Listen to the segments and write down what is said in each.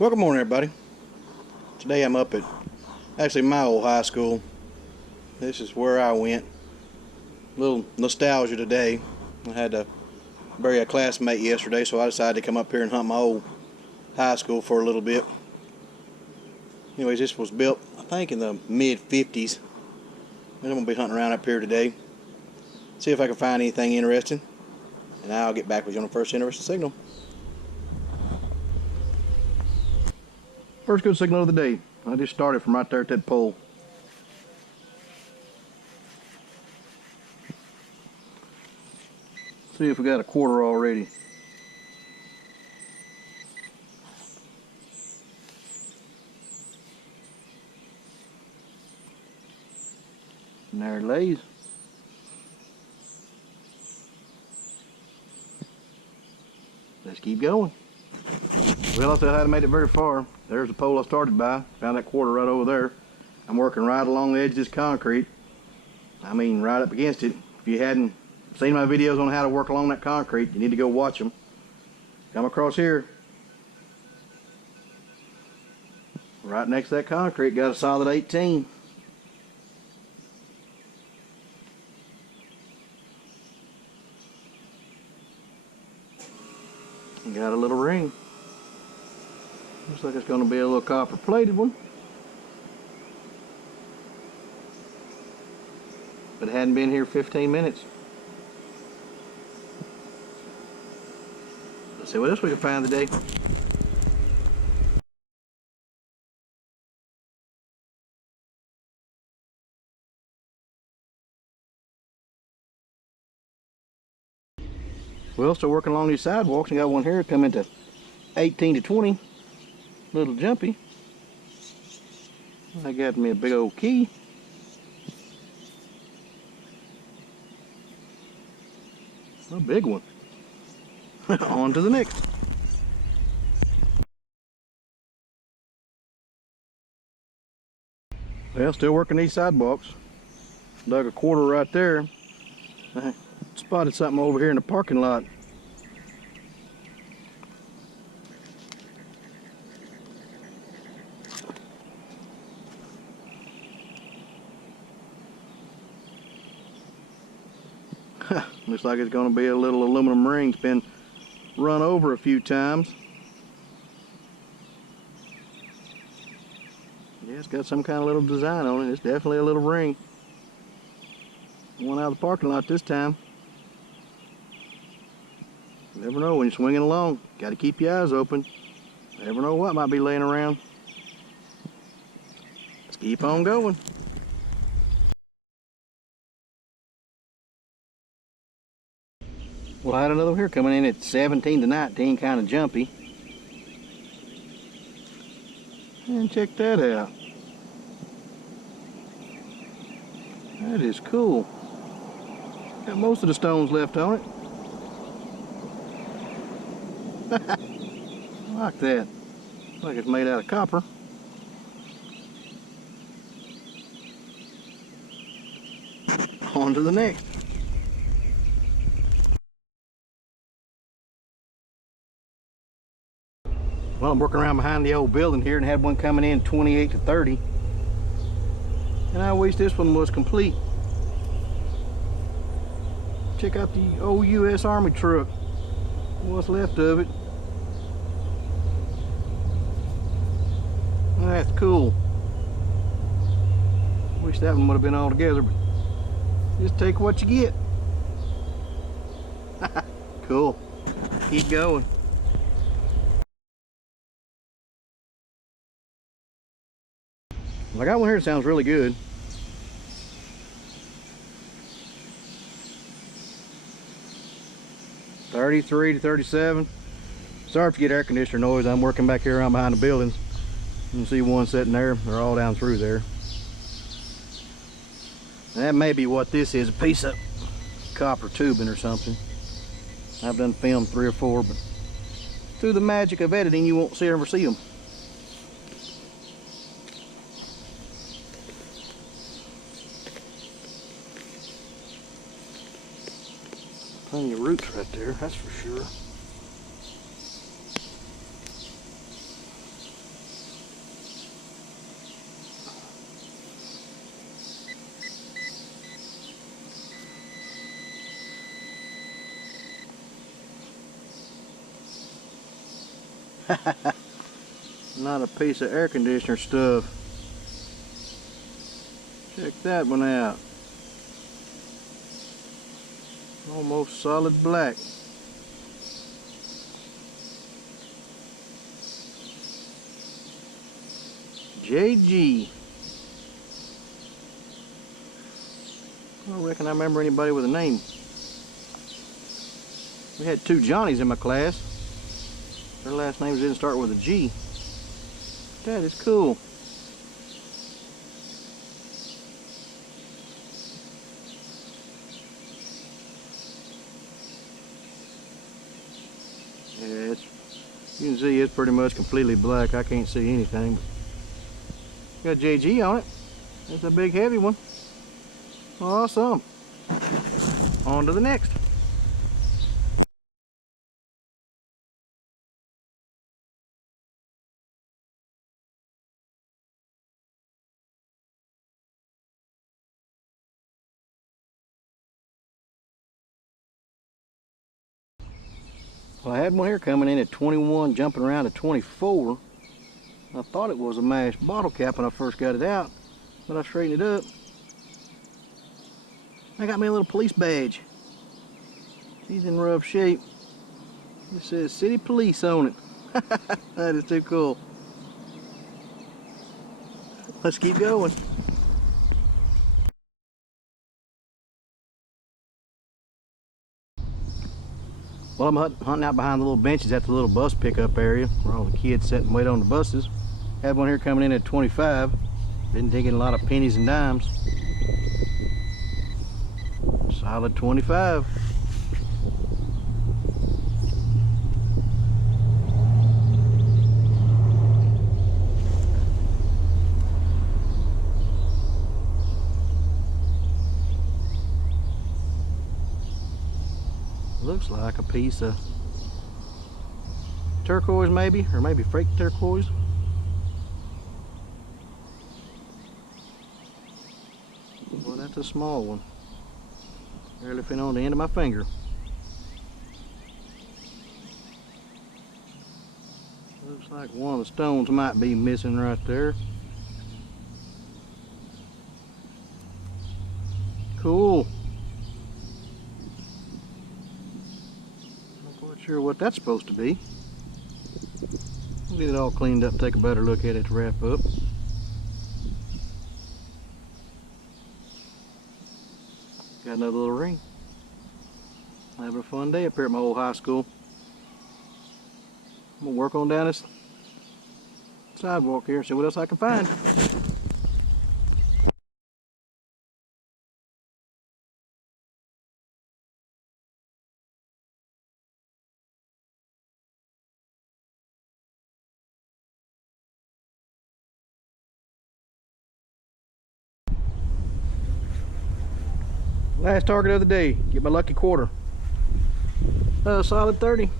Well, good morning, everybody. Today I'm up at actually my old high school. This is where I went. A little nostalgia today. I had to bury a classmate yesterday, so I decided to come up here and hunt my old high school for a little bit. Anyways, this was built, I think, in the mid-50s. And I'm going to be hunting around up here today. See if I can find anything interesting. And I'll get back with you on the first interesting signal. First good signal of the day. I just started from right there at that pole. See if we got a quarter already. And there it lays. Let's keep going. Well, I still hadn't made it very far. There's the pole I started by. Found that quarter right over there. I'm working right along the edge of this concrete. I mean, right up against it. If you hadn't seen my videos on how to work along that concrete, you need to go watch them. Come across here. Right next to that concrete, got a solid 18. Got a little ring. Looks like it's going to be a little copper plated one. But it hadn't been here 15 minutes. Let's see what else we can find today. Well, still working along these sidewalks. I got one here coming to 18 to 20. Little jumpy. I got me a big old key. A big one. On to the next. Well, still working these sidewalks. Dug a quarter right there. I spotted something over here in the parking lot. Looks like it's going to be a little aluminum ring. It's been run over a few times. Yeah, it's got some kind of little design on it. It's definitely a little ring. One out of the parking lot this time. You never know when you're swinging along. Got to keep your eyes open. Never know what might be laying around. Let's keep on going. Well, I had another one here coming in at 17 to 19, kind of jumpy. And check that out. That is cool. Got most of the stones left on it. I like that. Looks like it's made out of copper. On to the next. Well, I'm working around behind the old building here and had one coming in 28 to 30. And I wish this one was complete. Check out the old U.S. Army truck. What's left of it. That's cool. Wish that one would have been all together, but just take what you get. Cool. Keep going. Well, I got one here that sounds really good. $33 to $37. Sorry if you get air conditioner noise. I'm working back here around behind the buildings. You can see one sitting there. They're all down through there. That may be what this is, a piece of copper tubing or something. I've done filmed 3 or 4, but through the magic of editing, you won't ever see them. Plenty of roots right there, that's for sure. Not a piece of air conditioner stuff. Check that one out. Almost solid black. JG. I don't reckon I remember anybody with a name. We had 2 Johnnies in my class. Their last names didn't start with a G. That is cool. Yeah, you can see it's pretty much completely black. I can't see anything. Got JG on it. That's a big heavy one. Awesome. On to the next. Well, I had one here coming in at 21, jumping around to 24. I thought it was a mashed bottle cap when I first got it out, but I straightened it up. I got me a little police badge. She's in rough shape. It says City Police on it. That is too cool. Let's keep going. Well, I'm hunting out behind the little benches at the little bus pickup area where all the kids sit and wait on the buses. Had one here coming in at 25. Been digging a lot of pennies and dimes. Solid 25. Looks like a piece of turquoise maybe, or maybe fake turquoise. Well, that's a small one. Barely fit on the end of my finger. Looks like one of the stones might be missing right there. Cool. Sure what that's supposed to be. We'll get it all cleaned up and take a better look at it to wrap up. Got another little ring. Having a fun day up here at my old high school. I'm gonna work on down this sidewalk here and see what else I can find. Last target of the day, get my lucky quarter. Solid 30.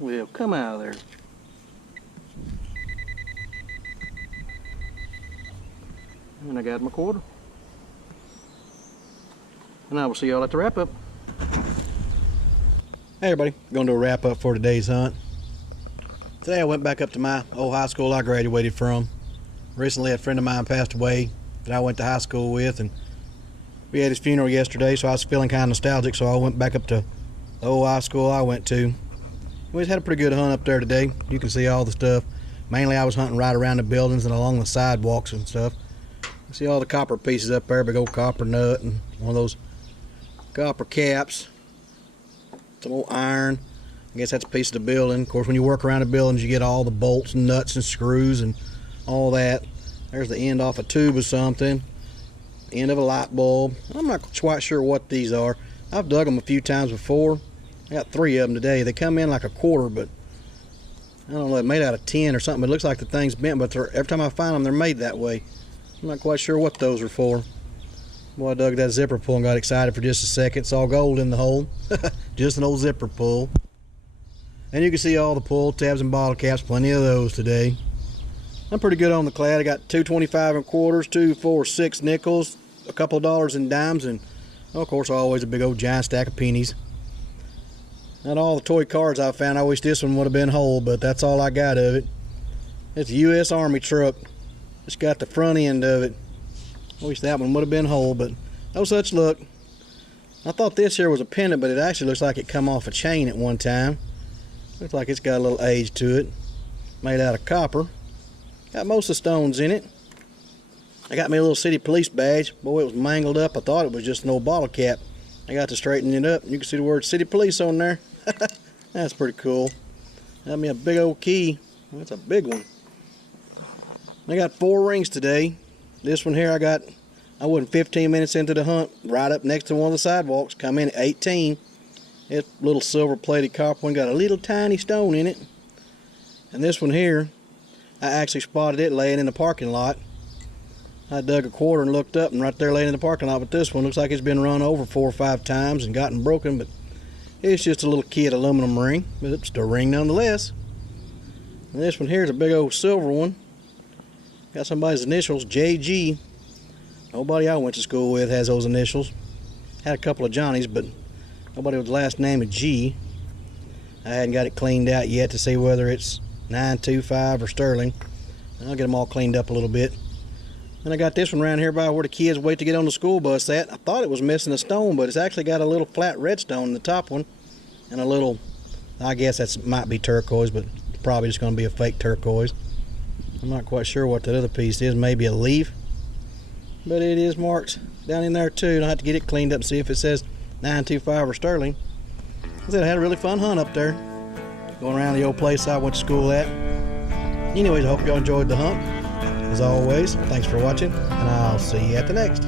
Well, come out of there. And I got my quarter. And I will see y'all at the wrap up. Hey everybody, going to do a wrap up for today's hunt. Today I went back up to my old high school I graduated from. Recently a friend of mine passed away that I went to high school with, and we had his funeral yesterday, so I was feeling kind of nostalgic, so I went back up to the old high school I went to. We just had a pretty good hunt up there today. You can see all the stuff. Mainly I was hunting right around the buildings and along the sidewalks and stuff. You see all the copper pieces up there, big old copper nut and one of those copper caps. Some old iron. I guess that's a piece of the building. Of course, when you work around the buildings, you get all the bolts and nuts and screws and all that. There's the end off a tube or something. End of a light bulb. I'm not quite sure what these are. I've dug them a few times before. I got 3 of them today. They come in like a quarter, but I don't know, they're made out of tin or something. It looks like the thing's bent, but every time I find them, they're made that way. I'm not quite sure what those are for. Boy, I dug that zipper pull and got excited for just a second. It's all gold in the hole. Just an old zipper pull. And you can see all the pull tabs and bottle caps, plenty of those today. I'm pretty good on the clad. I got 2 25 and quarters, 2 4 6 nickels, a couple of dollars in dimes, and of course always a big old giant stack of pennies. Not all the toy cards I found. I wish this one would have been whole, but that's all I got of it. It's a U.S. Army truck. It's got the front end of it. I wish that one would have been whole, but no such luck. I thought this here was a pendant, but it actually looks like it come off a chain at one time. Looks like it's got a little age to it. Made out of copper. Got most of the stones in it. I got me a little city police badge. Boy, it was mangled up. I thought it was just an old bottle cap. I got to straighten it up. You can see the word city police on there. That's pretty cool. Got me a big old key. That's a big one. I got 4 rings today. This one here I wasn't 15 minutes into the hunt, right up next to one of the sidewalks. Come in at 18. It's a little silver plated copper one, got a little tiny stone in it. And this one here, I actually spotted it laying in the parking lot. I dug a quarter and looked up, and right there laying in the parking lot. But this one looks like it's been run over 4 or 5 times and gotten broken, but it's just a little kid aluminum ring, but it's a ring nonetheless. And this one here is a big old silver one. Got somebody's initials, JG. Nobody I went to school with has those initials. Had a couple of Johnnies, but nobody with the last name of G. I hadn't got it cleaned out yet to see whether it's 925 or sterling. I'll get them all cleaned up a little bit. Then I got this one around here by where the kids wait to get on the school bus at. I thought it was missing a stone, but it's actually got a little flat red stone in the top one. And a little, I guess that might be turquoise, but it's probably just going to be a fake turquoise. I'm not quite sure what that other piece is. Maybe a leaf. But it is marked down in there too. I'll have to get it cleaned up and see if it says 925 or sterling. I said I had a really fun hunt up there. Going around the old place I went to school at. Anyways, I hope y'all enjoyed the hunt. As always, thanks for watching, and I'll see you at the next.